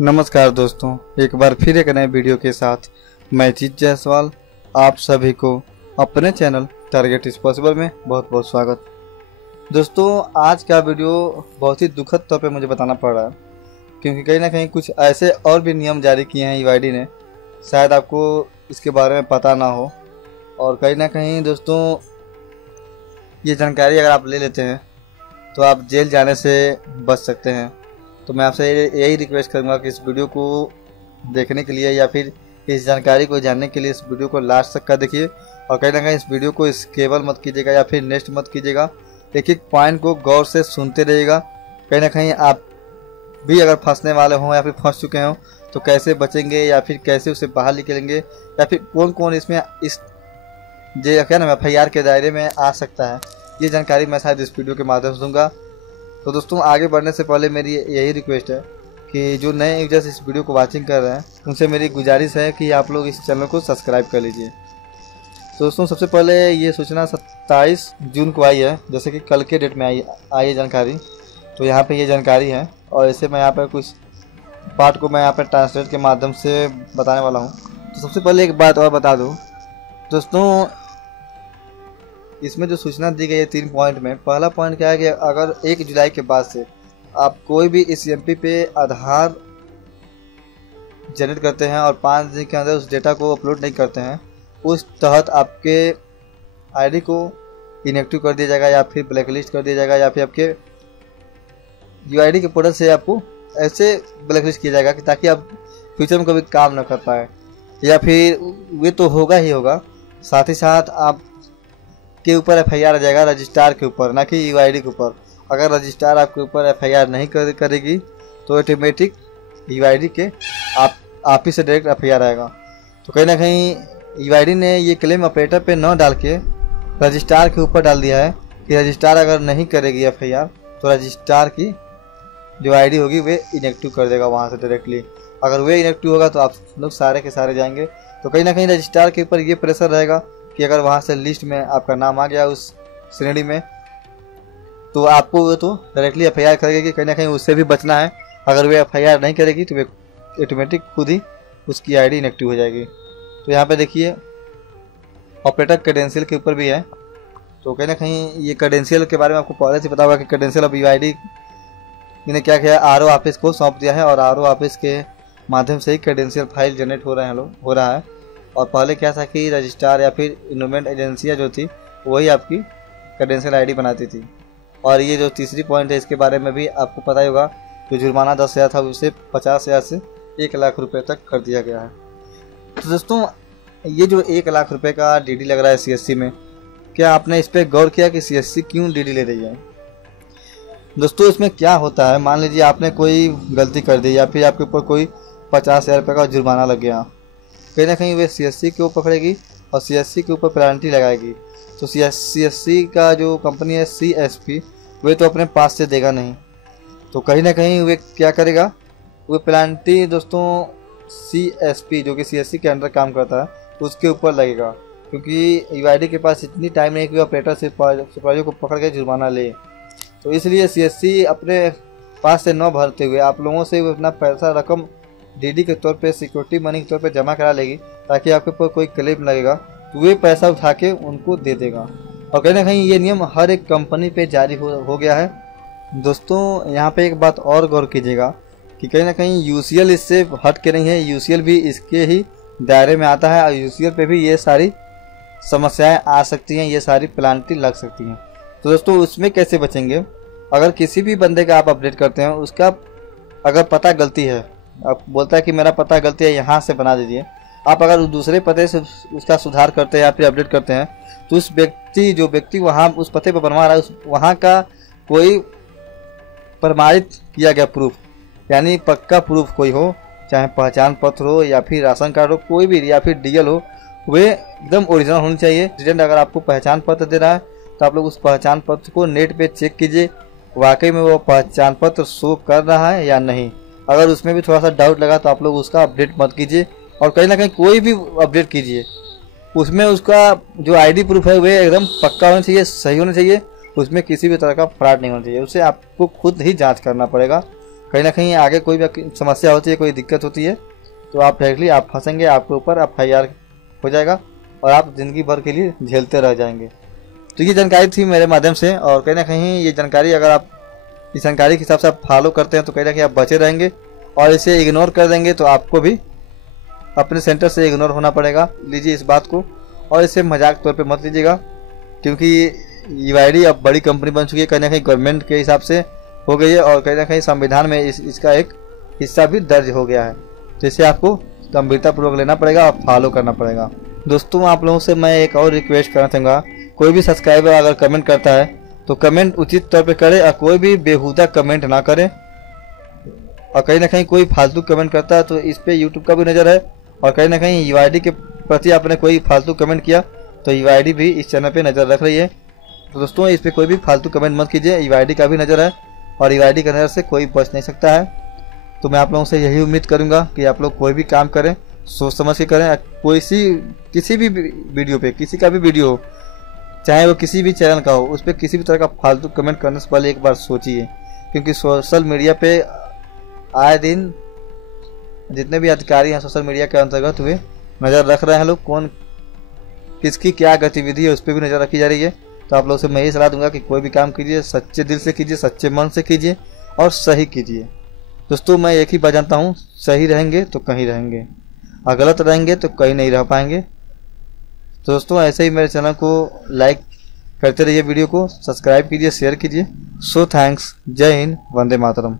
नमस्कार दोस्तों, एक बार फिर एक नए वीडियो के साथ मैं जीत जायसवाल आप सभी को अपने चैनल टारगेट इज पॉसिबल में बहुत बहुत स्वागत। दोस्तों, आज का वीडियो बहुत ही दुखद तौर पे मुझे बताना पड़ रहा है क्योंकि कहीं ना कहीं कुछ ऐसे और भी नियम जारी किए हैं यूआईडी ने, शायद आपको इसके बारे में पता ना हो। और कहीं ना कहीं दोस्तों, ये जानकारी अगर आप ले लेते हैं तो आप जेल जाने से बच सकते हैं। तो मैं आपसे यही रिक्वेस्ट करूंगा कि इस वीडियो को देखने के लिए या फिर इस जानकारी को जानने के लिए इस वीडियो को लास्ट तक का देखिए और कहीं ना कहीं इस वीडियो को स्किप मत कीजिएगा या फिर नेक्स्ट मत कीजिएगा। एक एक पॉइंट को गौर से सुनते रहिएगा। कहीं ना कहीं आप भी अगर फंसने वाले हों या फिर फंस चुके हों तो कैसे बचेंगे या फिर कैसे उसे बाहर निकलेंगे या फिर कौन कौन इसमें इस क्या नाम FIR के दायरे में आ सकता है, ये जानकारी मैं शायद इस वीडियो के माध्यम से दूंगा। तो दोस्तों, आगे बढ़ने से पहले मेरी यही रिक्वेस्ट है कि जो नए यूजर्स इस वीडियो को वाचिंग कर रहे हैं उनसे मेरी गुजारिश है कि आप लोग इस चैनल को सब्सक्राइब कर लीजिए। तो दोस्तों, सबसे पहले ये सूचना 27 जून को आई है, जैसे कि कल के डेट में आई जानकारी। तो यहाँ पे ये जानकारी है और इसे मैं यहाँ पर कुछ पार्ट को मैं यहाँ पर ट्रांसलेट के माध्यम से बताने वाला हूँ। तो सबसे पहले एक बात और बता दूँ दोस्तों, इसमें जो सूचना दी गई है 3 पॉइंट में, पहला पॉइंट क्या है कि अगर 1 जुलाई के बाद से आप कोई भी इस MP पे आधार जनरेट करते हैं और 5 दिन के अंदर उस डेटा को अपलोड नहीं करते हैं, उस तहत आपके ID को इनएक्टिव कर दिया जाएगा या फिर ब्लैकलिस्ट कर दिया जाएगा या फिर आपके UID के पोर्टल से आपको ऐसे ब्लैकलिस्ट किया जाएगा कि ताकि आप फ्यूचर में कभी काम ना कर पाए, या फिर वे तो होगा ही होगा, साथ ही साथ आप के ऊपर FIR आ जाएगा रजिस्ट्रार के ऊपर, ना कि UID के ऊपर। अगर रजिस्ट्रार आपके ऊपर FIR नहीं करेगी तो ऑटोमेटिक UID के आप ही से डायरेक्ट FIR आएगा। तो कहीं ना कहीं UID ने ये क्लेम ऑपरेटर पे न डाल के रजिस्ट्रार के ऊपर डाल दिया है कि रजिस्ट्रार अगर नहीं करेगी FIR तो रजिस्ट्रार की जो ID होगी वे इनएक्टिव कर देगा वहाँ से डायरेक्टली। अगर वे इनएक्टिव होगा तो आप लोग सारे के सारे जाएंगे। तो कहीं ना कहीं रजिस्ट्रार के ऊपर ये प्रेशर रहेगा कि अगर वहाँ से लिस्ट में आपका नाम आ गया उस श्रेणी में तो आपको वो तो डायरेक्टली FIR करेगी। कहीं ना कहीं उससे भी बचना है। अगर वे FIR नहीं करेगी तो वे ऑटोमेटिक खुद ही उसकी ID इनएक्टिव हो जाएगी। तो यहाँ पे देखिए ऑपरेटर क्रेडेंशियल के ऊपर भी है। तो कहीं ना कहीं ये क्रेडेंशियल के बारे में आपको पहले से पता होगा कि क्रेडेंशियल अब UID ने क्या किया, RO ऑफिस को सौंप दिया है और RO ऑफिस के माध्यम से ही क्रेडेंशियल फाइल जनरेट हो रहा है। और पहले क्या था कि रजिस्ट्रार या फिर इन्वेस्टमेंट एजेंसियाँ जो थी वही आपकी क्रेडेंशियल ID बनाती थी। और ये जो तीसरी पॉइंट है इसके बारे में भी आपको पता ही होगा, जो जुर्माना 10,000 था उसे 50,000 से 1 लाख रुपए तक कर दिया गया है। तो दोस्तों, ये जो 1 लाख रुपए का DD लग रहा है CSC में, क्या आपने इस पर गौर किया कि CSC क्यों DD ले रही है? दोस्तों, इसमें क्या होता है, मान लीजिए आपने कोई गलती कर दी या फिर आपके ऊपर कोई 50,000 रुपये का जुर्माना लग गया, कहीं ना कहीं वे CSC को पकड़ेगी और CSC के ऊपर पेनल्टी लगाएगी। तो CSC का जो कंपनी है CSP, वे तो अपने पास से देगा नहीं, तो कहीं ना कहीं वे क्या करेगा, वो पेनल्टी दोस्तों CSP जो कि CSC के अंडर काम करता है उसके ऊपर लगेगा, क्योंकि UID के पास इतनी टाइम नहीं कि ऑपरेटर सुपरवाइजर को पकड़ के जुर्माना ले। तो इसलिए CSC अपने पास से न भरते हुए आप लोगों से अपना पैसा रकम DD के तौर पे, सिक्योरिटी मनी के तौर पे जमा करा लेगी, ताकि आपके ऊपर कोई क्लेम लगेगा तो वे पैसा उठा के उनको दे देगा। और कहीं ना कहीं ये नियम हर एक कंपनी पे जारी हो गया है। दोस्तों, यहाँ पे एक बात और गौर कीजिएगा कि कहीं ना कहीं UCL इससे हट के नहीं है, UCL भी इसके ही दायरे में आता है और UCL पे भी ये सारी समस्याएं आ सकती हैं, ये सारी पेनल्टी लग सकती हैं। तो दोस्तों, उसमें कैसे बचेंगे? अगर किसी भी बंदे का आप अपडेट करते हैं, उसका अगर पता गलती है, आप बोलता है कि मेरा पता गलती है यहाँ से बना दीजिए, आप अगर दूसरे पते से उसका सुधार करते हैं या फिर अपडेट करते हैं तो उस जो व्यक्ति वहाँ उस पते पर बनवा रहा है, वहाँ का कोई प्रमाणित किया गया प्रूफ, यानी पक्का प्रूफ कोई हो, चाहे पहचान पत्र हो या फिर राशन कार्ड हो, कोई भी, या फिर DL हो, वे एकदम ओरिजिनल होनी चाहिए। एजेंट अगर आपको पहचान पत्र दे रहा है तो आप लोग उस पहचान पत्र को नेट पे चेक कीजिए, वाकई में वो पहचान पत्र शो कर रहा है या नहीं। अगर उसमें भी थोड़ा सा डाउट लगा तो आप लोग उसका अपडेट मत कीजिए, और कहीं ना कहीं कोई भी अपडेट कीजिए उसमें उसका जो ID प्रूफ है वे एकदम पक्का होना चाहिए, सही होना चाहिए, उसमें किसी भी तरह का फ्रॉड नहीं होना चाहिए। उसे आपको खुद ही जांच करना पड़ेगा। कहीं ना कहीं आगे कोई भी समस्या होती है, कोई दिक्कत होती है, तो आप डायरेक्टली आप फंसेंगे, आपके ऊपर FIR हो जाएगा और आप ज़िंदगी भर के लिए झेलते रह जाएंगे। तो ये जानकारी थी मेरे माध्यम से, और कहीं ना कहीं ये जानकारी अगर आप इस जानकारी के हिसाब से आप फॉलो करते हैं तो कहीं ना कहीं आप बचे रहेंगे, और इसे इग्नोर कर देंगे तो आपको भी अपने सेंटर से इग्नोर होना पड़ेगा। लीजिए इस बात को, और इसे मजाक तौर पे मत लीजिएगा, क्योंकि UID अब बड़ी कंपनी बन चुकी है, कहीं ना कहीं गवर्नमेंट के हिसाब से हो गई है, और कहीं ना कहीं संविधान में इसका एक हिस्सा भी दर्ज हो गया है। तो इसे आपको गंभीरतापूर्वक लेना पड़ेगा और फॉलो करना पड़ेगा। दोस्तों आप लोगों से मैं एक और रिक्वेस्ट करना चाहूँगा, कोई भी सब्सक्राइबर अगर कमेंट करता है तो कमेंट उचित तौर पे करे, और कोई भी बेहुदा कमेंट ना करे। और कहीं ना कहीं कोई फालतू कमेंट करता है तो इस पे यूट्यूब का भी नज़र है, और कहीं ना कहीं UID के प्रति आपने कोई फालतू कमेंट किया तो UID भी इस चैनल पे नज़र रख रही है। तो दोस्तों इस पे कोई भी फालतू कमेंट मत कीजिए, UID का भी नज़र है, और UID की नज़र से कोई बच नहीं सकता है। तो मैं आप लोगों से यही उम्मीद करूँगा कि आप लोग कोई भी काम करें सोच समझ के करें। किसी भी वीडियो पे, किसी का भी वीडियो हो, चाहे वो किसी भी चैनल का हो, उस पर किसी भी तरह का फालतू कमेंट करने से पहले एक बार सोचिए, क्योंकि सोशल मीडिया पे आए दिन जितने भी अधिकारी हैं सोशल मीडिया के अंतर्गत हुए नज़र रख रहे हैं लोग, कौन किसकी क्या गतिविधि है उस पर भी नज़र रखी जा रही है। तो आप लोगों से मैं यही सलाह दूंगा कि कोई भी काम कीजिए सच्चे दिल से कीजिए, सच्चे मन से कीजिए और सही कीजिए। दोस्तों मैं एक ही बात जानता हूँ, सही रहेंगे तो कहीं रहेंगे, और गलत रहेंगे तो कहीं नहीं रह पाएंगे। तो दोस्तों ऐसे ही मेरे चैनल को लाइक करते रहिए, वीडियो को सब्सक्राइब कीजिए, शेयर कीजिए। सो थैंक्स, जय हिंद, वंदे मातरम।